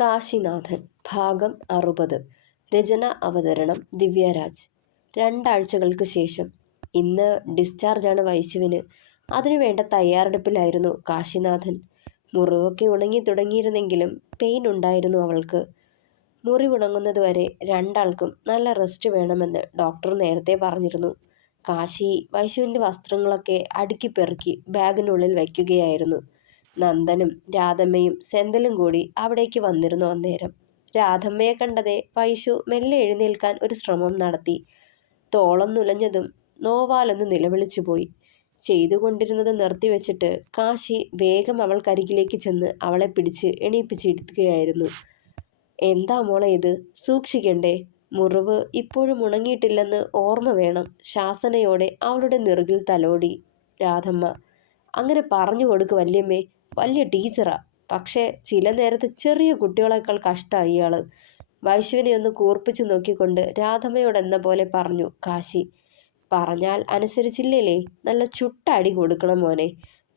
കാശിനാഥൻ ഭാഗം 60. രചന അവതരണം ദിവ്യരാജ്. 2 ആഴ്ചകൾക്ക് ശേഷം. ഇന്ന് ഡിസ്ചാർജാണ് വൈശുവിന്. അതിനുവേണ്ട തയ്യാറെടുപ്പിലായിരുന്നു കാശിനാഥൻ. മുറിവൊക്കെ ഉണങ്ങി തുടങ്ങിയിരുന്നെങ്കിലും പെയിൻ ഉണ്ടായിരുന്നു അവൾക്ക്. മുറിവുണങ്ങുന്നതുവരെ രണ്ടാൾക്കും നല്ല റെസ്റ്റ് വേണമെന്ന് ഡോക്ടർ നേരത്തെ പറഞ്ഞിരുന്നു. കാശി വൈശുവിൻ്റെ വസ്ത്രങ്ങളൊക്കെ അടുക്കി പെറുക്കി ബാഗിനുള്ളിൽ വയ്ക്കുകയായിരുന്നു. നന്ദനും രാധമ്മയും സെന്തിലും കൂടി അവിടേക്ക് വന്നിരുന്നു അന്നേരം. രാധമ്മയെ കണ്ടതേ വൈശു മെല്ലെ എഴുന്നേൽക്കാൻ ഒരു ശ്രമം നടത്തി. തോളം നുലഞ്ഞതും നോവാലൊന്ന് നിലവിളിച്ചുപോയി. ചെയ്തുകൊണ്ടിരുന്നത് നിർത്തിവെച്ചിട്ട് കാശി വേഗം അവൾക്കരികിലേക്ക് ചെന്ന് അവളെ പിടിച്ച് എണീപ്പിച്ചിരുത്തുകയായിരുന്നു. എന്താ മോളെ ഇത്? സൂക്ഷിക്കണ്ടേ? മുറിവ് ഇപ്പോഴും ഉണങ്ങിയിട്ടില്ലെന്ന് ഓർമ്മ വേണം. ശാസനയോടെ അവളുടെ നെറുകിൽ തലോടി രാധമ്മ. അങ്ങനെ പറഞ്ഞു കൊടുക്ക് വല്യമ്മേ. വലിയ ടീച്ചറാ. പക്ഷേ ചില നേരത്ത് ചെറിയ കുട്ടികളെക്കാൾ കഷ്ടമായി ഇയാള്. വൈശുവിനെ ഒന്ന് കൂർപ്പിച്ചു നോക്കിക്കൊണ്ട് രാധമ്മയോടെന്ന പോലെ പറഞ്ഞു കാശി. പറഞ്ഞാൽ അനുസരിച്ചില്ലേ നല്ല ചുട്ട അടി കൊടുക്കണം മോനെ.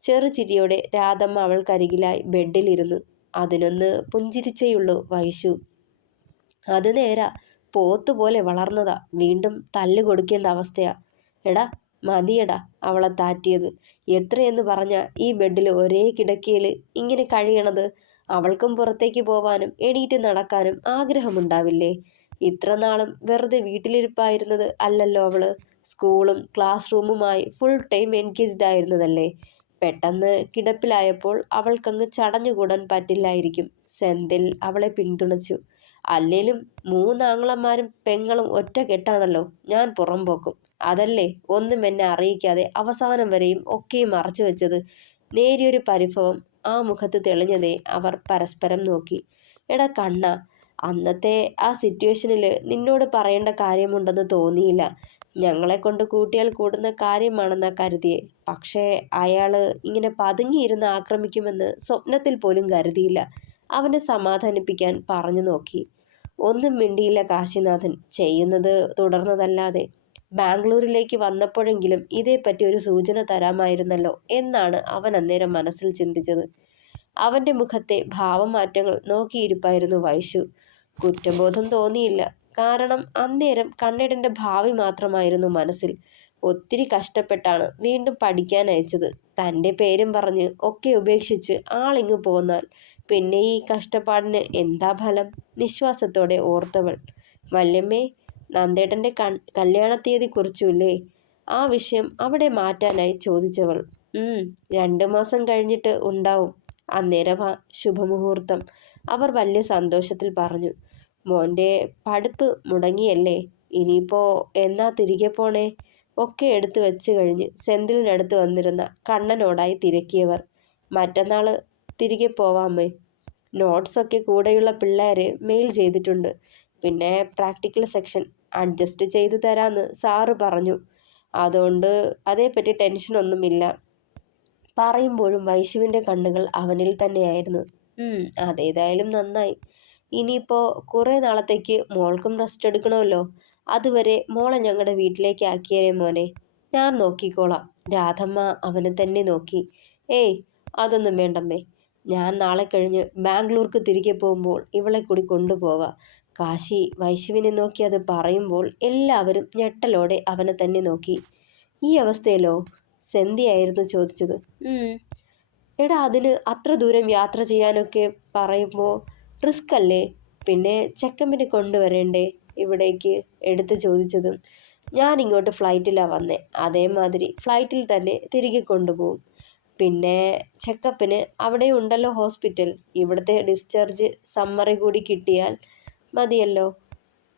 ചെറുചിരിയോടെ രാധമ്മ അവൾക്കരികിലായി ബെഡിലിരുന്നു. അതിനൊന്ന് പുഞ്ചിരിച്ചേയുള്ളൂ വൈശു. അത് നേരാ, പോത്തുപോലെ വളർന്നതാ, വീണ്ടും തല്ല് കൊടുക്കേണ്ട അവസ്ഥയാ. എടാ മതിയടാ അവളെ താറ്റിയത്. എത്രയെന്ന് പറഞ്ഞ ഈ ബെഡിൽ ഒരേ കിടക്കയിൽ ഇങ്ങനെ കഴിയണത്? അവൾക്കും പുറത്തേക്ക് പോവാനും എണീറ്റ് നടക്കാനും ആഗ്രഹമുണ്ടാവില്ലേ? ഇത്ര നാളും വെറുതെ വീട്ടിലിരിപ്പായിരുന്നത് അല്ലല്ലോ അവള്. സ്കൂളും ക്ലാസ് റൂമുമായി ഫുൾ ടൈം എൻഗേജ്ഡ് ആയിരുന്നതല്ലേ. പെട്ടെന്ന് കിടപ്പിലായപ്പോൾ അവൾക്കങ്ങ് ചടഞ്ഞുകൂടാൻ പറ്റില്ലായിരിക്കും. സെന്തിൽ അവളെ പിന്തുണച്ചു. അല്ലേലും 3 ആങ്ങളമാരും പെങ്ങളും ഒറ്റ കെട്ടാണല്ലോ. ഞാൻ പുറംപോക്കും. അതല്ലേ ഒന്നും എന്നെ അറിയിക്കാതെ അവസാനം വരെയും ഒക്കെയും മറച്ചു വെച്ചത്. നേരിയൊരു പരിഭവം ആ മുഖത്ത് തെളിഞ്ഞതേ അവർ പരസ്പരം നോക്കി. എടാ കണ്ണ, അന്നത്തെ ആ സിറ്റുവേഷനിൽ നിന്നോട് പറയേണ്ട കാര്യമുണ്ടെന്ന് തോന്നിയില്ല. ഞങ്ങളെ കൊണ്ട് കൂട്ടിയാൽ കൂടുന്ന കാര്യമാണെന്നാ കരുതിയേ. പക്ഷേ അയാള് ഇങ്ങനെ പതുങ്ങിയിരുന്ന് ആക്രമിക്കുമെന്ന് സ്വപ്നത്തിൽ പോലും കരുതിയില്ല. അവനെ സമാധാനിപ്പിക്കാൻ പറഞ്ഞു നോക്കി. ഒന്നും മിണ്ടിയില്ല കാശിനാഥൻ. ചെയ്യുന്നത് തുടർന്നതല്ലാതെ. ബാംഗ്ലൂരിലേക്ക് വന്നപ്പോഴെങ്കിലും ഇതേപ്പറ്റി ഒരു സൂചന തരാമായിരുന്നല്ലോ എന്നാണ് അവൻ അന്നേരം മനസ്സിൽ ചിന്തിച്ചത്. അവൻ്റെ മുഖത്തെ ഭാവമാറ്റങ്ങൾ നോക്കിയിരിപ്പായിരുന്നു വൈശു. കുറ്റബോധം തോന്നിയില്ല. കാരണം അന്നേരം കണ്ണേടൻ്റെ ഭാവി മാത്രമായിരുന്നു മനസ്സിൽ. ഒത്തിരി കഷ്ടപ്പെട്ടാണ് വീണ്ടും പഠിക്കാൻ അയച്ചത്. തൻ്റെ പേരും പറഞ്ഞ് ഒക്കെ ഉപേക്ഷിച്ച് ആളിങ്ങ് പോന്നാൽ പിന്നെ ഈ കഷ്ടപ്പാടിന് എന്താ ഫലം? നിശ്വാസത്തോടെ ഓർത്തവൾ. വല്യമ്മേ, നന്ദേട്ടൻ്റെ കല്യാണത്തീയതി കുറിച്ചില്ലേ? ആ വിഷയം അവിടെ മാറ്റാനായി ചോദിച്ചവൾ. 2 മാസം കഴിഞ്ഞിട്ട് ഉണ്ടാവും. അന്നേരമാ ശുഭമുഹൂർത്തം. അവർ വലിയ സന്തോഷത്തിൽ പറഞ്ഞു. മോൻ്റെ പഠിപ്പ് മുടങ്ങിയല്ലേ? ഇനിയിപ്പോ എന്നാ തിരികെ പോണേ? ഒക്കെ എടുത്തു വെച്ച് കഴിഞ്ഞ് സെന്തിലിനടുത്ത് വന്നിരുന്ന കണ്ണനോടായി തിരക്കിയവർ. മറ്റന്നാൾ തിരികെ പോവാമേ. നോട്ട്സൊക്കെ കൂടെയുള്ള പിള്ളേര് മെയിൽ ചെയ്തിട്ടുണ്ട്. പിന്നെ പ്രാക്ടിക്കൽ സെക്ഷൻ അഡ്ജസ്റ്റ് ചെയ്തു തരാമെന്ന് സാറ് പറഞ്ഞു. അതുകൊണ്ട് അതേപ്പറ്റി ടെൻഷനൊന്നുമില്ല. പറയുമ്പോഴും വൈശുവിൻ്റെ കണ്ണുകൾ അവനിൽ തന്നെയായിരുന്നു. അതേതായാലും നന്നായി. ഇനിയിപ്പോൾ കുറേ നാളത്തേക്ക് മോൾക്കും റെസ്റ്റ് എടുക്കണമല്ലോ. അതുവരെ മോളെ ഞങ്ങളുടെ വീട്ടിലേക്ക് ആക്കിയേരെ മോനെ. ഞാൻ നോക്കിക്കോളാം. രാധമ്മ അവനെ തന്നെ നോക്കി. ഏയ്, അതൊന്നും വേണ്ടമ്മേ. ഞാൻ നാളെ കഴിഞ്ഞ് ബാംഗ്ലൂർക്ക് തിരികെ പോകുമ്പോൾ ഇവളെ കൂടി കൊണ്ടുപോവാം. കാശി വൈശുവിനെ നോക്കി അത് പറയുമ്പോൾ എല്ലാവരും ഞെട്ടലോടെ അവനെ തന്നെ നോക്കി. ഈ അവസ്ഥയിലോ? സെന്തിയായിരുന്നു ചോദിച്ചത്. എടാ അതിന് അത്ര ദൂരം യാത്ര ചെയ്യാനൊക്കെ പറയുമ്പോൾ റിസ്ക് അല്ലേ? പിന്നെ ചെക്കമ്പിനെ കൊണ്ടുവരേണ്ടേ ഇവിടേക്ക്? എടുത്ത് ചോദിച്ചതും. ഞാൻ ഇങ്ങോട്ട് ഫ്ലൈറ്റിലാണ് വന്നേ. അതേമാതിരി ഫ്ലൈറ്റിൽ തന്നെ തിരികെ കൊണ്ടുപോകും. പിന്നെ ചെക്കപ്പിന് അവിടെ ഉണ്ടല്ലോ ഹോസ്പിറ്റൽ. ഇവിടുത്തെ ഡിസ്ചാർജ് സമ്മറി കൂടി കിട്ടിയാൽ മതിയല്ലോ.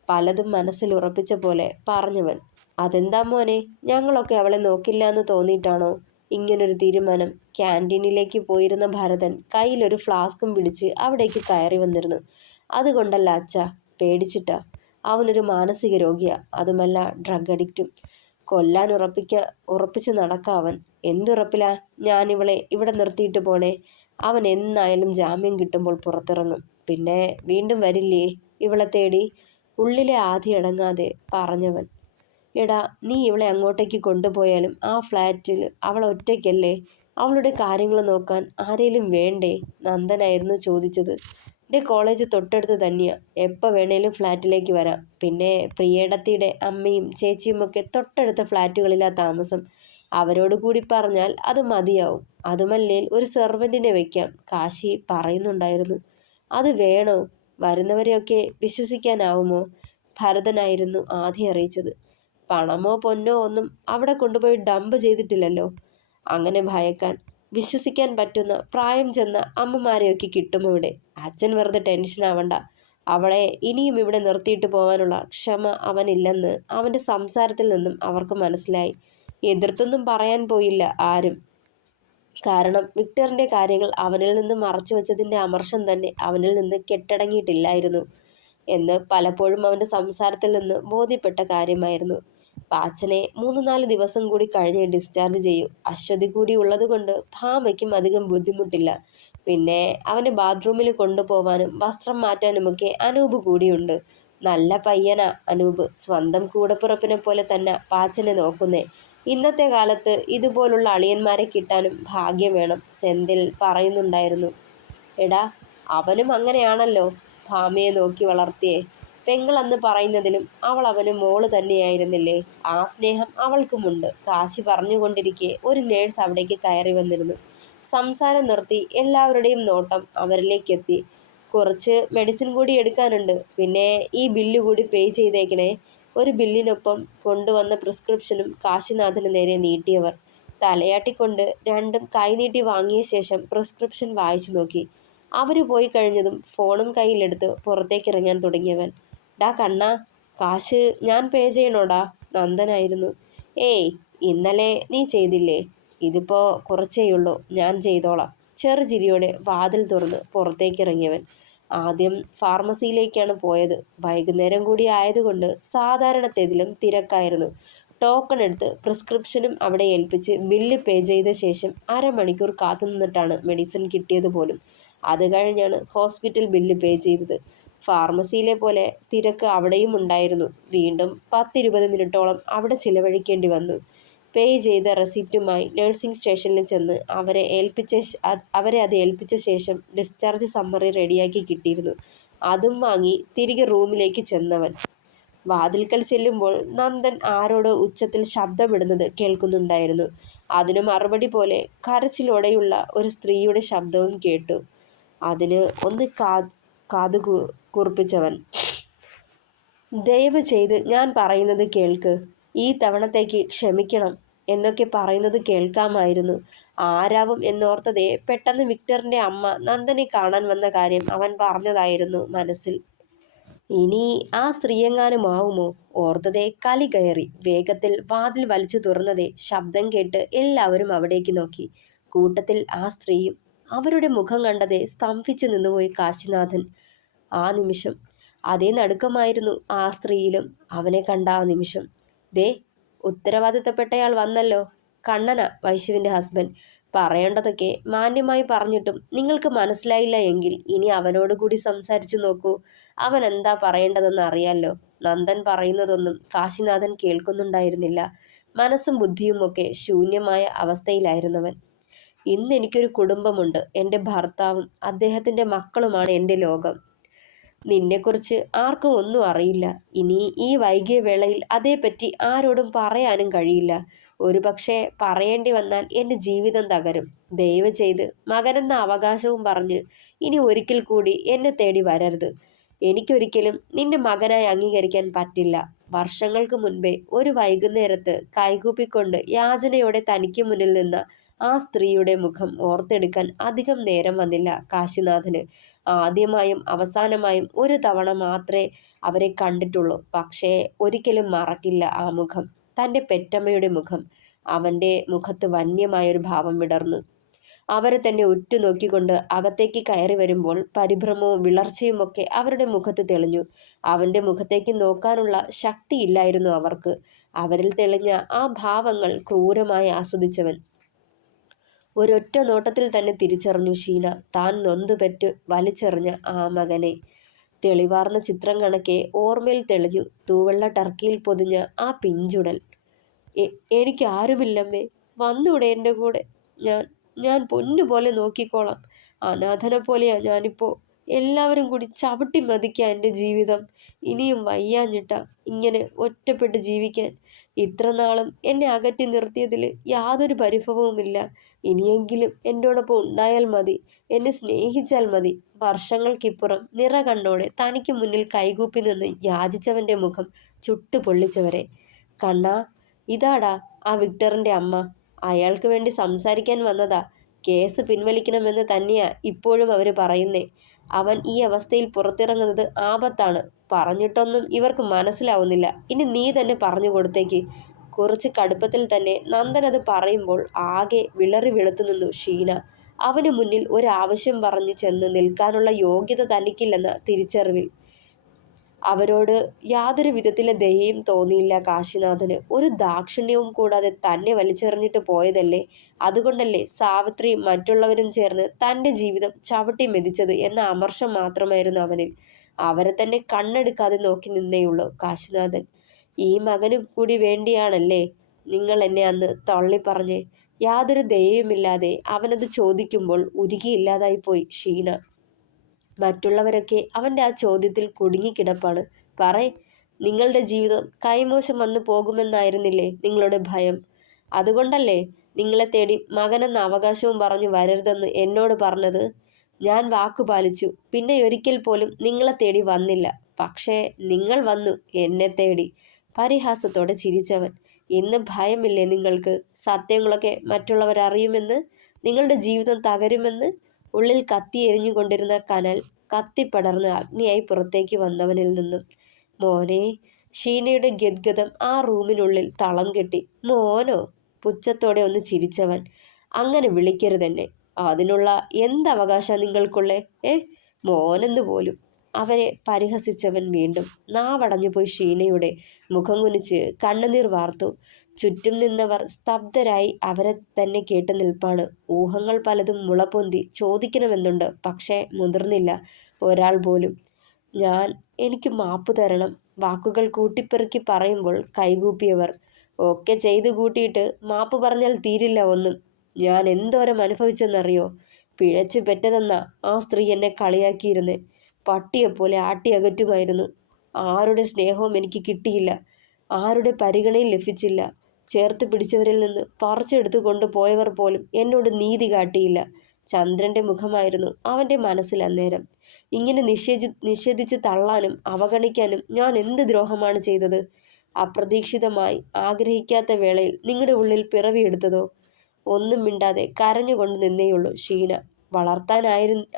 പലതും മനസ്സിൽ ഉറപ്പിച്ച പോലെ പറഞ്ഞവൻ. അതെന്താ മോനെ, ഞങ്ങളൊക്കെ അവളെ നോക്കില്ല എന്ന് തോന്നിയിട്ടാണോ ഇങ്ങനൊരു തീരുമാനം? ക്യാൻറ്റീനിലേക്ക് പോയിരുന്ന ഭരതൻ കയ്യിലൊരു ഫ്ലാസ്കും പിടിച്ച് അവിടേക്ക് കയറി വന്നിരുന്നു. അതുകൊണ്ടല്ല അച്ഛാ, പേടിച്ചിട്ടാ. അവനൊരു മാനസിക രോഗിയാ. അതുമല്ല ഡ്രഗ് അഡിക്റ്റും. കൊല്ലാൻ ഉറപ്പിച്ച് നടക്കാവൻ. എന്തുറപ്പിലാ ഞാനിവളെ ഇവിടെ നിർത്തിയിട്ട് പോണേ? അവൻ എന്നായാലും ജാമ്യം കിട്ടുമ്പോൾ പുറത്തിറങ്ങും. പിന്നെ വീണ്ടും വരില്ലേ ഇവളെ തേടി? ഉള്ളിലെ ആധി അടങ്ങാതെ പറഞ്ഞവൻ. എടാ, നീ ഇവളെ അങ്ങോട്ടേക്ക് കൊണ്ടുപോയാലും ആ ഫ്ലാറ്റിൽ അവൾ ഒറ്റയ്ക്കല്ലേ? അവളുടെ കാര്യങ്ങൾ നോക്കാൻ ആരേലും വേണ്ടേ? നന്ദനായിരുന്നു ചോദിച്ചത്. എൻ്റെ കോളേജ് തൊട്ടടുത്ത് തന്നെയാണ്, എപ്പോൾ വേണേലും ഫ്ലാറ്റിലേക്ക് വരാം. പിന്നെ പ്രിയേടത്തിയുടെ അമ്മയും ചേച്ചിയുമൊക്കെ തൊട്ടടുത്ത ഫ്ലാറ്റുകളിലാണ് താമസം. അവരോട് കൂടി പറഞ്ഞാൽ അത് മതിയാവും. അതുമല്ലേൽ ഒരു സെർവൻറ്റിനെ വെക്കാം, കാശി പറയുന്നുണ്ടായിരുന്നു. അത് വേണോ? വരുന്നവരെയൊക്കെ വിശ്വസിക്കാനാവുമോ? ഭരതനായിരുന്നു ആദ്യം അറിയിച്ചത്. പണമോ പൊന്നോ ഒന്നും അവിടെ കൊണ്ടുപോയി ഡംപ് ചെയ്തിട്ടില്ലല്ലോ. അങ്ങനെ ഭയക്കാൻ വിശ്വസിക്കാൻ പറ്റുന്ന പ്രായം ചെന്ന അമ്മമാരെയൊക്കെ കിട്ടും ഇവിടെ. അച്ഛൻ വെറുതെ ടെൻഷൻ ആവണ്ട. അവളെ ഇനിയും ഇവിടെ നിർത്തിയിട്ട് പോകാനുള്ള ക്ഷമ അവനില്ലെന്ന് അവൻ്റെ സംസാരത്തിൽ നിന്നും അവർക്ക് മനസ്സിലായി. എതിർത്തൊന്നും പറയാൻ പോയില്ല ആരും. കാരണം വിക്ടറിൻ്റെ കാര്യങ്ങൾ അവനിൽ നിന്ന് മറച്ചു വച്ചതിൻ്റെ അമർഷം തന്നെ അവനിൽ നിന്ന് കെട്ടടങ്ങിയിട്ടില്ലായിരുന്നു എന്ന് പലപ്പോഴും അവൻ്റെ സംസാരത്തിൽ നിന്ന് ബോധ്യപ്പെട്ട കാര്യമായിരുന്നു. പാച്ചനെ 3-4 ദിവസം കൂടി കഴിഞ്ഞ് ഡിസ്ചാർജ് ചെയ്യൂ. അശ്വതി കൂടി ഉള്ളതുകൊണ്ട് ഭാമയ്ക്കും അധികം ബുദ്ധിമുട്ടില്ല. പിന്നെ അവനെ ബാത്റൂമിൽ കൊണ്ടുപോവാനും വസ്ത്രം മാറ്റാനുമൊക്കെ അനൂപ് കൂടിയുണ്ട്. നല്ല പയ്യനാ അനൂപ്. സ്വന്തം കൂടപ്പിറപ്പിനെ പോലെ തന്നെ പാച്ചനെ നോക്കുന്നേ. ഇന്നത്തെ കാലത്ത് ഇതുപോലുള്ള അളിയന്മാരെ കിട്ടാനും ഭാഗ്യം വേണം, സെന്തിൽ പറയുന്നുണ്ടായിരുന്നു. എടാ, അവനും അങ്ങനെയാണല്ലോ ഭാമയെ നോക്കി വളർത്തിയേ. പെങ്ങളെന്ന് പറയുന്നതിലും അവൾ അവന് മോള് തന്നെയായിരുന്നില്ലേ? ആ സ്നേഹം അവൾക്കുമുണ്ട്. കാശി പറഞ്ഞുകൊണ്ടിരിക്കെ ഒരു നേഴ്സ് അവിടേക്ക് കയറി വന്നിരുന്നു. സംസാരം നിർത്തി എല്ലാവരുടെയും നോട്ടം അവരിലേക്കെത്തി. കുറച്ച് മെഡിസിൻ കൂടി എടുക്കാനുണ്ട്, പിന്നെ ഈ ബില്ല് കൂടി പേ ചെയ്തേക്കണേ. ഒരു ബില്ലിനൊപ്പം കൊണ്ടുവന്ന പ്രിസ്ക്രിപ്ഷനും കാശിനാഥന് നേരെ നീട്ടിയവർ. തലയാട്ടിക്കൊണ്ട് രണ്ടും കൈനീട്ടി വാങ്ങിയ ശേഷം പ്രിസ്ക്രിപ്ഷൻ വായിച്ചു നോക്കി. അവർ പോയി കഴിഞ്ഞതും ഫോണും കയ്യിലെടുത്ത് പുറത്തേക്കിറങ്ങാൻ തുടങ്ങിയവൻ. ഡാ കണ്ണാ, കാശ് ഞാൻ പേ ചെയ്യണോടാ? നന്ദനായിരുന്നു. ഏയ്, ഇന്നലെ നീ ചെയ്തില്ലേ? ഇതിപ്പോൾ കുറച്ചേയുള്ളൂ, ഞാൻ ചെയ്തോളാം. ചെറുചിരിയോടെ വാതിൽ തുറന്ന് പുറത്തേക്കിറങ്ങിയവൻ ആദ്യം ഫാർമസിയിലേക്കാണ് പോയത്. വൈകുന്നേരം കൂടി ആയതുകൊണ്ട് സാധാരണത്തേതിലും തിരക്കായിരുന്നു. ടോക്കൺ എടുത്ത് പ്രിസ്ക്രിപ്ഷനും അവിടെ ഏൽപ്പിച്ച് ബില്ല് പേ ചെയ്ത ശേഷം അരമണിക്കൂർ കാത്തുനിന്നിട്ടാണ് മെഡിസിൻ കിട്ടിയത് പോലും. അത് കഴിഞ്ഞാണ് ഹോസ്പിറ്റൽ ബില്ല് പേ ചെയ്തത്. ഫാർമസിയിലെ പോലെ തിരക്ക് അവിടെയും ഉണ്ടായിരുന്നു. വീണ്ടും 10-20 മിനിറ്റോളം അവിടെ ചിലവഴിക്കേണ്ടി വന്നു. പേ ചെയ്ത റെസിപ്റ്റുമായി നഴ്സിംഗ് സ്റ്റേഷനിൽ ചെന്ന് അവരെ അത് ഏൽപ്പിച്ച ശേഷം ഡിസ്ചാർജ് സമ്മറി റെഡിയാക്കി കിട്ടിയിരുന്നു. അതും വാങ്ങി തിരികെ റൂമിലേക്ക് ചെന്നവൻ വാതിൽക്കൽ ചെല്ലുമ്പോൾ നന്ദൻ ആരോട് ഉച്ചത്തിൽ ശബ്ദമിടുന്നത് കേൾക്കുന്നുണ്ടായിരുന്നു. അതിനു മറുപടി പോലെ കരച്ചിലോടെയുള്ള ഒരു സ്ത്രീയുടെ ശബ്ദവും കേട്ടു. അതിന് ഒന്ന് കാതു കൂർപ്പിച്ചവൻ, ദയവ് ചെയ്ത് ഞാൻ പറയുന്നത് കേൾക്ക്. ഈ തവണത്തേക്ക് ക്ഷമിക്കണം എന്നൊക്കെ പറയുന്നത് കേൾക്കാമായിരുന്നു. ആരാവും എന്നോർത്തതേ പെട്ടെന്ന് വിക്ടറിൻ്റെ അമ്മ നന്ദനെ കാണാൻ വന്ന കാര്യം അവൻ പറഞ്ഞതായിരുന്നു മനസ്സിൽ. ഇനി ആ സ്ത്രീയെങ്ങാനുമാവുമോ ഓർത്തതേ കലി കയറി. വേഗത്തിൽ വാതിൽ വലിച്ചു തുറന്നതേ ശബ്ദം കേട്ട് എല്ലാവരും അവിടേക്ക് നോക്കി. കൂട്ടത്തിൽ ആ സ്ത്രീയും. അവരുടെ മുഖം കണ്ടതേ സ്തംഭിച്ചു നിന്നുപോയി കാശിനാഥൻ. ആ നിമിഷം അതേ നടുക്കമായിരുന്നു ആ സ്ത്രീയിലും അവനെ കണ്ട ആ നിമിഷം. ദേ, ഉത്തരവാദിത്തപ്പെട്ടയാൾ വന്നല്ലോ. കണ്ണനാ വൈശുവിൻ്റെ ഹസ്ബൻഡ്. പറയേണ്ടതൊക്കെ മാന്യമായി പറഞ്ഞിട്ടും നിങ്ങൾക്ക് മനസ്സിലായില്ല എങ്കിൽ ഇനി അവനോട് കൂടി സംസാരിച്ചു നോക്കൂ. അവൻ എന്താ പറയേണ്ടതെന്ന് അറിയാലോ. നന്ദൻ പറയുന്നതൊന്നും കാശിനാഥൻ കേൾക്കുന്നുണ്ടായിരുന്നില്ല. മനസ്സും ബുദ്ധിയും ഒക്കെ ശൂന്യമായ അവസ്ഥയിലായിരുന്നവൻ. ഇന്ന് എനിക്കൊരു കുടുംബമുണ്ട്. എൻ്റെ ഭർത്താവും അദ്ദേഹത്തിൻ്റെ മക്കളുമാണ് എൻ്റെ ലോകം. നിന്നെക്കുറിച്ച് ആർക്കും ഒന്നും അറിയില്ല. ഇനി ഈ വൈകിയ വേളയിൽ അതേപ്പറ്റി ആരോടും പറയാനും കഴിയില്ല. ഒരു പക്ഷേ പറയേണ്ടി വന്നാൽ എൻ്റെ ജീവിതം തകരും. ദയവ് ചെയ്ത് മകനെന്ന അവകാശവും പറഞ്ഞ് ഇനി ഒരിക്കൽ കൂടി എന്നെ തേടി വരരുത്. എനിക്കൊരിക്കലും നിന്നെ മകനായി അംഗീകരിക്കാൻ പറ്റില്ല. വർഷങ്ങൾക്ക് മുൻപേ ഒരു വൈകുന്നേരത്ത് കൈകൂപ്പിക്കൊണ്ട് യാചനയോടെ തനിക്ക് മുന്നിൽ നിന്ന ആ സ്ത്രീയുടെ മുഖം ഓർത്തെടുക്കാൻ അധികം നേരം വന്നില്ല കാശിനാഥന്. ആദ്യമായും അവസാനമായും ഒരു തവണ മാത്രമേ അവരെ കണ്ടിട്ടുള്ളൂ. പക്ഷേ ഒരിക്കലും മറക്കില്ല ആ മുഖം, തൻ്റെ പെറ്റമ്മയുടെ മുഖം. അവൻ്റെ മുഖത്ത് വന്യമായൊരു ഭാവം വിടർന്നു. അവരെ തന്നെ ഉറ്റുനോക്കിക്കൊണ്ട് അകത്തേക്ക് കയറി വരുമ്പോൾ പരിഭ്രമവും വിളർച്ചയുമൊക്കെ അവരുടെ മുഖത്ത് തെളിഞ്ഞു. അവൻ്റെ മുഖത്തേക്ക് നോക്കാനുള്ള ശക്തിയില്ലായിരുന്നു അവർക്ക്. അവരിൽ തെളിഞ്ഞ ആ ഭാവങ്ങൾ ക്രൂരമായി ആസ്വദിച്ചവൻ ഒരൊറ്റ നോട്ടത്തിൽ തന്നെ തിരിച്ചറിഞ്ഞു ഷീന താൻ നൊന്തുപെറ്റ് വലിച്ചെറിഞ്ഞ ആ മകനെ. തെളിവാർന്ന ചിത്രം കണക്കെ ഓർമ്മയിൽ തെളിഞ്ഞു തൂവെള്ള ടർക്കിയിൽ പൊതിഞ്ഞ ആ പിഞ്ചുടൽ. എനിക്ക് ആരുമില്ലമ്മേ, വന്നൂടെ എൻ്റെ കൂടെ? ഞാൻ ഞാൻ പൊന്നുപോലെ നോക്കിക്കോളാം. അനാഥനെ പോലെയാ ഞാനിപ്പോൾ. എല്ലാവരും കൂടി ചവിട്ടി മതിക്കുക എൻ്റെ ജീവിതം. ഇനിയും വയ്യാഞ്ഞിട്ട ഇങ്ങനെ ഒറ്റപ്പെട്ട് ജീവിക്കാൻ. ഇത്ര നാളും എന്നെ അകറ്റി നിർത്തിയതിൽ യാതൊരു പരിഭവവുമില്ല. ഇനിയെങ്കിലും എന്നോടൊപ്പം ഉണ്ടായാൽ മതി, എന്നെ സ്നേഹിച്ചാൽ മതി. വർഷങ്ങൾക്കിപ്പുറം നിറകണ്ണോടെ തനിക്ക് മുന്നിൽ കൈകൂപ്പി നിന്ന് യാചിച്ചവൻ്റെ മുഖം ചുട്ടു പൊള്ളിച്ചവരെ. കണ്ണാ, ഇതാടാ ആ വിക്ടറിൻ്റെ അമ്മ. അയാൾക്ക് വേണ്ടി സംസാരിക്കാൻ വന്നതാ. കേസ് പിൻവലിക്കണമെന്ന് തന്നെയാ ഇപ്പോഴും അവർ പറയുന്നേ. അവൻ ഈ അവസ്ഥയിൽ പുറത്തിറങ്ങുന്നത് ആപത്താണ്. പറഞ്ഞിട്ടൊന്നും ഇവർക്ക് മനസ്സിലാവുന്നില്ല. ഇനി നീ തന്നെ പറഞ്ഞു കൊടുത്തേക്ക്. കുറച്ച് കടുപ്പത്തിൽ തന്നെ നന്ദൻ അത് പറയുമ്പോൾ ആകെ വിളറി വെളുത്തു നിന്നു ഷീന. അവന് മുന്നിൽ ഒരാവശ്യം പറഞ്ഞു ചെന്ന് നിൽക്കാനുള്ള യോഗ്യത തനിക്കില്ലെന്ന തിരിച്ചറിവിൽ അവരോട് യാതൊരു വിധത്തിലെ ദയയും തോന്നിയില്ല കാശിനാഥന്. ഒരു ദാക്ഷിണ്യവും കൂടാതെ തന്നെ വലിച്ചെറിഞ്ഞിട്ട് പോയതല്ലേ. അതുകൊണ്ടല്ലേ സാവിത്രിയും മറ്റുള്ളവരും ചേർന്ന് തൻ്റെ ജീവിതം ചവിട്ടി മെതിച്ചത് എന്ന അമർഷം മാത്രമായിരുന്നു അവനിൽ. അവരെ തന്നെ കണ്ണെടുക്കാതെ നോക്കി നിന്നേയുള്ളൂ കാശിനാഥൻ. ഈ മകന് കൂടി വേണ്ടിയാണല്ലേ നിങ്ങൾ എന്നെ അന്ന് തള്ളിപ്പറഞ്ഞ്? യാതൊരു ദയയുമില്ലാതെ അവനത് ചോദിക്കുമ്പോൾ ഉരുകിയില്ലാതായിപ്പോയി ഷീന. മറ്റുള്ളവരൊക്കെ അവൻ്റെ ആ ചോദ്യത്തിൽ കുടുങ്ങിക്കിടപ്പാണ്. പറയ്, നിങ്ങളുടെ ജീവിതം കൈമോശം വന്നു പോകുമെന്നായിരുന്നില്ലേ നിങ്ങളുടെ ഭയം? അതുകൊണ്ടല്ലേ നിങ്ങളെ തേടി മകനെന്ന അവകാശവും പറഞ്ഞു വരരുതെന്ന് എന്നോട് പറഞ്ഞത്? ഞാൻ വാക്കു പാലിച്ചു. പിന്നെ ഒരിക്കൽ പോലും നിങ്ങളെ തേടി വന്നില്ല. പക്ഷേ നിങ്ങൾ വന്നു എന്നെ തേടി. പരിഹാസത്തോടെ ചിരിച്ചവൻ. ഇന്ന് ഭയമില്ലേ നിങ്ങൾക്ക്? സത്യങ്ങളൊക്കെ മറ്റുള്ളവരറിയുമെന്ന്, നിങ്ങളുടെ ജീവിതം തകരുമെന്ന്. ഉള്ളിൽ കത്തിയെരിഞ്ഞുകൊണ്ടിരുന്ന കനൽ കത്തിപ്പടർന്ന് അഗ്നിയായി പുറത്തേക്ക് വന്നവനിൽ നിന്നും. മോനെ. ഷീനയുടെ ഗദ്ഗതം ആ റൂമിനുള്ളിൽ തളം കെട്ടി. മോനോ? പുച്ഛത്തോടെ ഒന്ന് ചിരിച്ചവൻ. അങ്ങനെ വിളിക്കരുതെന്നെ. അതിനുള്ള എന്തവകാശം നിങ്ങൾക്കുള്ളേ? മോനെന്ന് പോലും. അവരെ പരിഹസിച്ചവൻ വീണ്ടും. നാവടഞ്ഞുപോയി ഷീനയുടെ. മുഖം കുനിച്ച് കണ്ണുനീർ വാർത്തു. ചുറ്റും നിന്നവർ സ്തബ്ധരായി അവരെ തന്നെ കേട്ടു നിൽപ്പാണ്. ഊഹങ്ങൾ പലതും മുളപൊന്തി ചോദിക്കണമെന്നുണ്ട്. പക്ഷേ മുതിർന്നില്ല ഒരാൾ പോലും. എനിക്ക് മാപ്പ് തരണം. വാക്കുകൾ കൂട്ടിപ്പെറുക്കി പറയുമ്പോൾ കൈകൂപ്പിയവർ. ഒക്കെ ചെയ്തു കൂട്ടിയിട്ട് മാപ്പ് പറഞ്ഞാൽ തീരില്ല ഒന്നും. ഞാൻ എന്തോരം അനുഭവിച്ചെന്നറിയോ? പിഴച്ചു പെറ്റതെന്ന ആ സ്ത്രീ എന്നെ കളിയാക്കിയിരുന്നേ. പട്ടിയെപ്പോലെ ആട്ടി അകറ്റുമായിരുന്നു. ആരുടെ സ്നേഹവും എനിക്ക് കിട്ടിയില്ല. ആരുടെ പരിഗണയും ലഭിച്ചില്ല. ചേർത്ത് പിടിച്ചവരിൽ നിന്ന് പറിച്ചെടുത്തു കൊണ്ടുപോയവർ പോലും എന്നോട് നീതി കാട്ടിയില്ല. ചന്ദ്രന്റെ മുഖമായിരുന്നു അവൻ്റെ മനസ്സിൽ അന്നേരം. ഇങ്ങനെ നിഷേധിച്ച് തള്ളാനും അവഗണിക്കാനും ഞാൻ എന്ത് ദ്രോഹമാണ് ചെയ്തത്? അപ്രതീക്ഷിതമായി ആഗ്രഹിക്കാത്ത വേളയിൽ നിങ്ങളുടെ ഉള്ളിൽ പിറവിയെടുത്തതോ? ഒന്നും മിണ്ടാതെ കരഞ്ഞുകൊണ്ട് നിന്നേയുള്ളൂ ഷീന.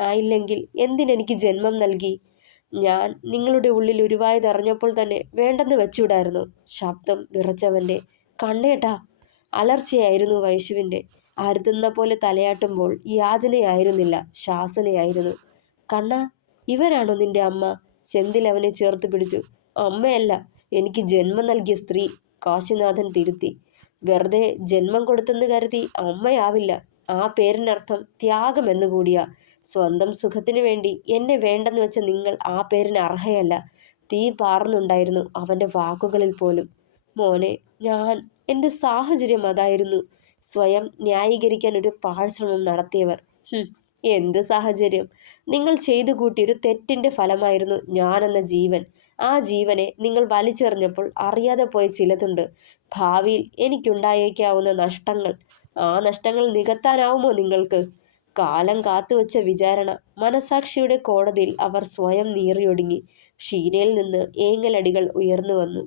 ആയില്ലെങ്കിൽ എന്തിനെനിക്ക് ജന്മം നൽകി? ഞാൻ നിങ്ങളുടെ ഉള്ളിൽ ഉരുവായതറിഞ്ഞപ്പോൾ തന്നെ വേണ്ടെന്ന് വെച്ചുവിടായിരുന്നു. ശബ്ദം വിറച്ചവൻ്റെ. കണ്ണേട്ടാ. അലർച്ചയായിരുന്നു വൈശുവിൻ്റെ. അരുതുന്ന പോലെ തലയാട്ടുമ്പോൾ യാചനയായിരുന്നില്ല, ശാസനയായിരുന്നു. കണ്ണാ, ഇവരാണോ നിന്റെ അമ്മ? സെന്തിൽ അവനെ ചേർത്ത് പിടിച്ചു. അമ്മയല്ല, എനിക്ക് ജന്മം നൽകിയ സ്ത്രീ. കാശിനാഥൻ തിരുത്തി. വെറുതെ ജന്മം കൊടുത്തെന്ന് കരുതി അമ്മയാവില്ല. ആ പേരിനർത്ഥം ത്യാഗം എന്നുകൂടിയാ. സ്വന്തം സുഖത്തിനു വേണ്ടി എന്നെ വേണ്ടെന്ന് വെച്ച നിങ്ങൾ ആ പേരിന് അർഹയല്ല. തീ പാർന്നുണ്ടായിരുന്നു അവൻ്റെ വാക്കുകളിൽ പോലും. മോനെ, എൻ്റെ സാഹചര്യം അതായിരുന്നു. സ്വയം ന്യായീകരിക്കാൻ ഒരു പാഴ്ശ്രമം നടത്തിയവർ. എന്ത് സാഹചര്യം? നിങ്ങൾ ചെയ്തു കൂട്ടിയൊരു തെറ്റിൻ്റെ ഫലമായിരുന്നു ഞാനെന്ന ജീവൻ. ആ ജീവനെ നിങ്ങൾ വലിച്ചെറിഞ്ഞപ്പോൾ അറിയാതെ പോയ ചിലതുണ്ട്. ഭാവിയിൽ എനിക്കുണ്ടായേക്കാവുന്ന നഷ്ടങ്ങൾ. ആ നഷ്ടങ്ങൾ നികത്താനാവുമോ നിങ്ങൾക്ക്? കാലം കാത്തുവച്ച വിചാരണ. മനസാക്ഷിയുടെ കോടതിയിൽ അവർ സ്വയം നീറിയൊടുങ്ങി. ഷീനയിൽ നിന്ന് ഏങ്ങലടികൾ ഉയർന്നു വന്നു.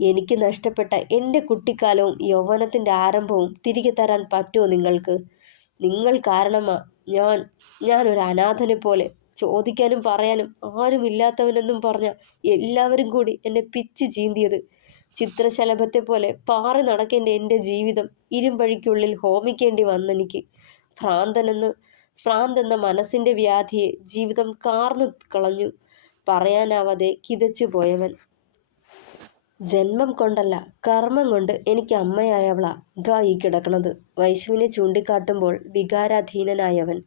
എനിക്ക് നഷ്ടപ്പെട്ട എൻ്റെ കുട്ടിക്കാലവും യൗവനത്തിൻ്റെ ആരംഭവും തിരികെ തരാൻ പറ്റുമോ നിങ്ങൾക്ക്? നിങ്ങൾ കാരണമാ ഞാനൊരു അനാഥനെ പോലെ, ചോദിക്കാനും പറയാനും ആരുമില്ലാത്തവനെന്നും പറഞ്ഞ എല്ലാവരും കൂടി എന്നെ പിച്ച് ചീന്തിയത്. ചിത്രശലഭത്തെ പോലെ പാറി നടക്കേണ്ട എൻ്റെ ജീവിതം ഇരുമ്പഴിക്കുള്ളിൽ ഹോമിക്കേണ്ടി വന്നെനിക്ക്. ഭ്രാന്തെന്ന മനസ്സിൻ്റെ വ്യാധിയെ ജീവിതം കാർന്നു കളഞ്ഞു. പറയാനാവാതെ കിതച്ചു പോയവൻ. ജന്മം കൊണ്ടല്ല, കർമ്മം കൊണ്ട് എനിക്ക് അമ്മയായവളാ ഇതാ ഈ കിടക്കണത്. വൈശുവിനെ ചൂണ്ടിക്കാട്ടുമ്പോൾ വികാരാധീനനായവൻ.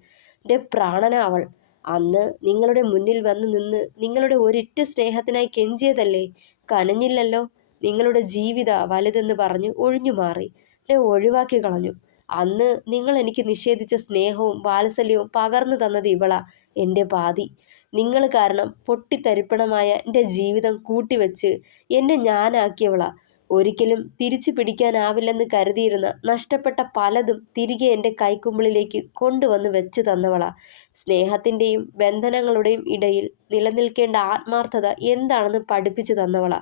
എൻ്റെ പ്രാണനാ അവൾ. അന്ന് നിങ്ങളുടെ മുന്നിൽ വന്ന് നിന്ന് നിങ്ങളുടെ ഒരിറ്റ സ്നേഹത്തിനായി കെഞ്ചിയതല്ലേ? കനഞ്ഞില്ലല്ലോ. നിങ്ങളുടെ ജീവിത വലുതെന്ന് പറഞ്ഞ് ഒഴിഞ്ഞു മാറി എന്നെ ഒഴിവാക്കി കളഞ്ഞു. അന്ന് നിങ്ങൾ എനിക്ക് നിഷേധിച്ച സ്നേഹവും വാത്സല്യവും പകർന്നു തന്നത് ഇവളാ, എൻ്റെ പാതി. നിങ്ങൾ കാരണം പൊട്ടിത്തരിപ്പണമായ എൻ്റെ ജീവിതം കൂട്ടിവെച്ച് എന്നെ ഞാനാക്കിയവളാ. ഒരിക്കലും തിരിച്ചു പിടിക്കാനാവില്ലെന്ന് കരുതിയിരുന്ന നഷ്ടപ്പെട്ട പലതും തിരികെ എൻ്റെ കൈക്കുമ്പിളിലേക്ക് കൊണ്ടുവന്ന് വെച്ച് തന്നവളാ. സ്നേഹത്തിൻ്റെയും ബന്ധനങ്ങളുടെയും ഇടയിൽ നിലനിൽക്കേണ്ട ആത്മാർത്ഥത എന്താണെന്ന് പഠിപ്പിച്ചു തന്നവളാ.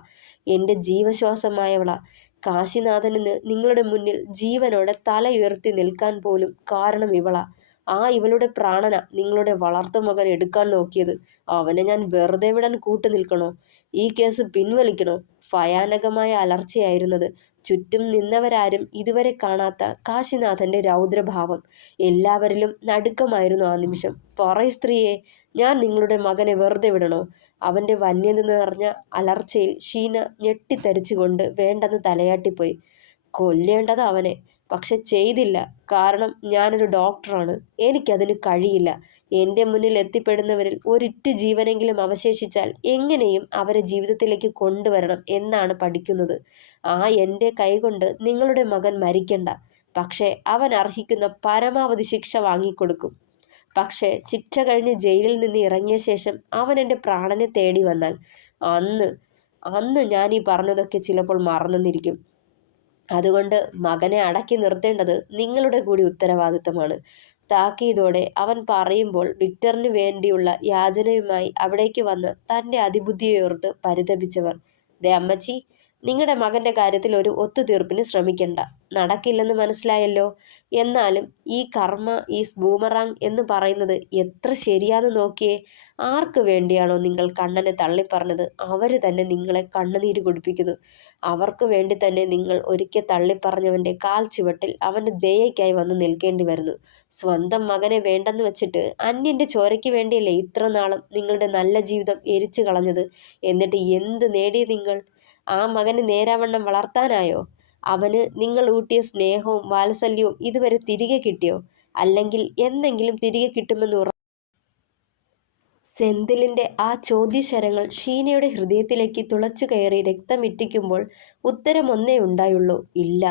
എൻ്റെ ജീവശ്വാസമായവളാ. കാശിനാഥനിന്ന് നിങ്ങളുടെ മുന്നിൽ ജീവനോടെ തല ഉയർത്തി നിൽക്കാൻ പോലും കാരണം ഇവളാ. ആ ഇവളുടെ പ്രാണന നിങ്ങളുടെ വളർത്തുമകൻ എടുക്കാൻ നോക്കിയത്. അവനെ ഞാൻ വെറുതെ വിടാൻ കൂട്ടു നിൽക്കണോ? ഈ കേസ് പിൻവലിക്കണോ? ഭയാനകമായ അലർച്ചയായിരുന്നത്. ചുറ്റും നിന്നവരാരും ഇതുവരെ കാണാത്ത കാശിനാഥന്റെ രൗദ്രഭാവം. എല്ലാവരിലും നടുക്കമായിരുന്നു ആ നിമിഷം. പറയ് സ്ത്രീയെ, ഞാൻ നിങ്ങളുടെ മകനെ വെറുതെ വിടണോ? അവന്റെ വന്യത നിറഞ്ഞ അലർച്ചയിൽ ഷീന ഞെട്ടിത്തരിച്ചുകൊണ്ട് വേണ്ടെന്ന് തലയാട്ടിപ്പോയി. കൊല്ലേണ്ടത് അവനെ, പക്ഷെ ചെയ്തില്ല. കാരണം ഞാനൊരു ഡോക്ടറാണ്. എനിക്കതിന് കഴിയില്ല. എൻ്റെ മുന്നിൽ എത്തിപ്പെടുന്നവരിൽ ഒരിറ്റു ജീവനെങ്കിലും അവശേഷിച്ചാൽ എങ്ങനെയും അവരെ ജീവിതത്തിലേക്ക് കൊണ്ടുവരണം എന്നാണ് പഠിക്കുന്നത്. ആ എൻ്റെ കൈകൊണ്ട് നിങ്ങളുടെ മകൻ മരിക്കണ്ട. പക്ഷേ അവൻ അർഹിക്കുന്ന പരമാവധി ശിക്ഷ വാങ്ങിക്കൊടുക്കും. പക്ഷേ ശിക്ഷ കഴിഞ്ഞ് ജയിലിൽ നിന്ന് ഇറങ്ങിയ ശേഷം അവൻ എൻ്റെ പ്രാണനെ തേടി വന്നാൽ അന്ന് അന്ന് ഞാൻ ഈ പറഞ്ഞതൊക്കെ ചിലപ്പോൾ മറന്നെന്നിരിക്കും. അതുകൊണ്ട് മകനെ അടക്കി നിർത്തേണ്ടത് നിങ്ങളുടെ കൂടി ഉത്തരവാദിത്തമാണ്. താക്കീതോടെ അവൻ പറയുമ്പോൾ വിക്ടറിന് വേണ്ടിയുള്ള യാചനയുമായി അവിടേക്ക് വന്ന് തൻ്റെ അതിബുദ്ധിയോർത്ത് പരിതപിച്ചവർ, ദേ അമ്മച്ചി, നിങ്ങളുടെ മകന്റെ കാര്യത്തിൽ ഒരു ഒത്തുതീർപ്പിന് ശ്രമിക്കണ്ട. നടക്കില്ലെന്ന് മനസ്സിലായല്ലോ. എന്നാലും ഈ കർമ്മ ഈസ് ബൂമറാങ് എന്ന് പറയുന്നത് എത്ര ശരിയാന്ന് നോക്കിയേ. ആർക്ക് വേണ്ടിയാണോ നിങ്ങൾ കണ്ണനെ തള്ളിപ്പറഞ്ഞത് അവര് തന്നെ നിങ്ങളെ കണ്ണുനീര് കുടിപ്പിക്കുന്നു. അവർക്ക് വേണ്ടി തന്നെ നിങ്ങൾ ഒരിക്കൽ തള്ളിപ്പറഞ്ഞവന്റെ കാൽ ചുവട്ടിൽ അവന്റെ ദയയ്ക്കായി വന്ന് നിൽക്കേണ്ടി വരുന്നു. സ്വന്തം മകനെ വേണ്ടെന്ന് വെച്ചിട്ട് അന്യന്റെ ചോരയ്ക്ക് വേണ്ടിയല്ലേ ഇത്ര നാളും നിങ്ങളുടെ നല്ല ജീവിതം എരിച്ചു കളഞ്ഞത്. എന്നിട്ട് എന്ത് നേടി നിങ്ങൾ? ആ മകനെ നേരാവണ്ണം വളർത്താനായോ? അവന് നിങ്ങൾ ഊട്ടിയ സ്നേഹവും വാത്സല്യവും ഇതുവരെ തിരികെ കിട്ടിയോ? അല്ലെങ്കിൽ എന്നെങ്കിലും തിരികെ കിട്ടുമെന്ന് സെന്തിലിന്റെ ആ ചോദ്യശരങ്ങൾ ഷീനയുടെ ഹൃദയത്തിലേക്ക് തുളച്ചു കയറി രക്തമിറ്റിക്കുമ്പോൾ ഉത്തരം ഒന്നേ ഉണ്ടായുള്ളൂ, ഇല്ല.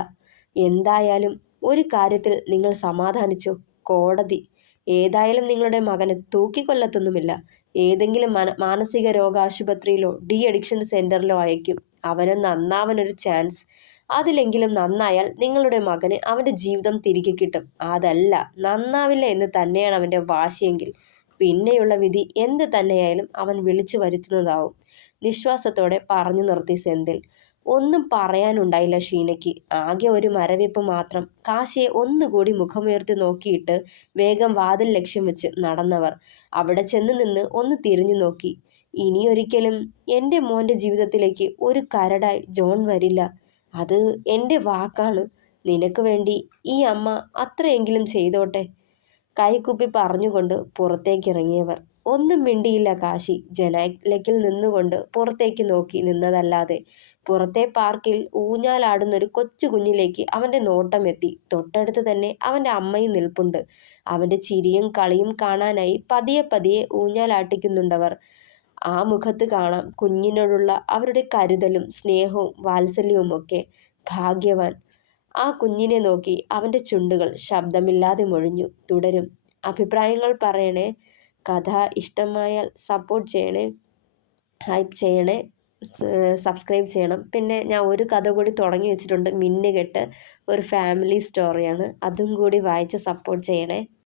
എന്തായാലും ഒരു കാര്യത്തിൽ നിങ്ങൾ സമാധാനിച്ചു. കോടതി ഏതായാലും നിങ്ങളുടെ മകനെ തൂക്കിക്കൊല്ലത്തൊന്നുമില്ല. ഏതെങ്കിലും മാനസിക രോഗ ആശുപത്രിയിലോ ഡി അഡിക്ഷൻ സെന്ററിലോ അയക്കും. അവന് നന്നാവാനൊരു ചാൻസ്. അതിലെങ്കിലും നന്നായാൽ നിങ്ങളുടെ മകന് അവന്റെ ജീവിതം തിരികെ കിട്ടും. അതല്ല, നന്നാവില്ല എന്ന് തന്നെയാണ് അവന്റെ വാശിയെങ്കിൽ പിന്നെയുള്ള വിധി എന്ത് തന്നെയായാലും അവൻ വിളിച്ചു വരുത്തുന്നതാവും. നിശ്വാസത്തോടെ പറഞ്ഞു നിർത്തി സെന്തിൽ. ഒന്നും പറയാനുണ്ടായില്ല ഷീനയ്ക്ക്. ആകെ ഒരു മരവിപ്പ് മാത്രം. കാശിയെ ഒന്നുകൂടി മുഖമുയർത്തി നോക്കിയിട്ട് വേഗം വാതിൽ ലക്ഷ്യം വെച്ച് നടന്നവർ അവിടെ ചെന്ന് നിന്ന് ഒന്ന് തിരിഞ്ഞു നോക്കി. ഇനിയൊരിക്കലും എൻ്റെ മോൻ്റെ ജീവിതത്തിലേക്ക് ഒരു കരടായി ജോൺ വരില്ല. അത് എൻ്റെ വാക്കാണ്. നിനക്ക് വേണ്ടി ഈ അമ്മ അത്രയെങ്കിലും ചെയ്തോട്ടെ. കൈക്കുപ്പി പറഞ്ഞുകൊണ്ട് പുറത്തേക്കിറങ്ങിയവർ. ഒന്നും മിണ്ടിയില്ല കാശി. ജനാലയ്ക്കിൽ നിന്നുകൊണ്ട് പുറത്തേക്ക് നോക്കി നിന്നതല്ലാതെ. പുറത്തെ പാർക്കിൽ ഊഞ്ഞാലാടുന്നൊരു കൊച്ചു കുഞ്ഞിലേക്ക് അവൻ്റെ നോട്ടം എത്തി. തൊട്ടടുത്ത് തന്നെ അവൻ്റെ അമ്മയും നിൽപ്പുണ്ട്. അവൻ്റെ ചിരിയും കളിയും കാണാനായി പതിയെ പതിയെ ഊഞ്ഞാലാട്ടിക്കുന്നുണ്ടവർ. ആ മുഖത്ത് കാണാം കുഞ്ഞിനോടുള്ള അവരുടെ കരുതലും സ്നേഹവും വാത്സല്യവും ഒക്കെ. ഭാഗ്യവാൻ. ആ കുഞ്ഞിനെ നോക്കി അവൻ്റെ ചുണ്ടുകൾ ശബ്ദമില്ലാതെ മൊഴിഞ്ഞു. തുടരും. അഭിപ്രായങ്ങൾ പറയണേ. കഥ ഇഷ്ടമായാൽ സപ്പോർട്ട് ചെയ്യണേ, ഹൈപ്പ് ചെയ്യണേ, സബ്സ്ക്രൈബ് ചെയ്യണം. പിന്നെ ഞാൻ ഒരു കഥ കൂടി തുടങ്ങി വെച്ചിട്ടുണ്ട്, മിന്നുകെട്ട്. ഒരു ഫാമിലി സ്റ്റോറിയാണ്. അതും കൂടി വായിച്ച് സപ്പോർട്ട് ചെയ്യണേ.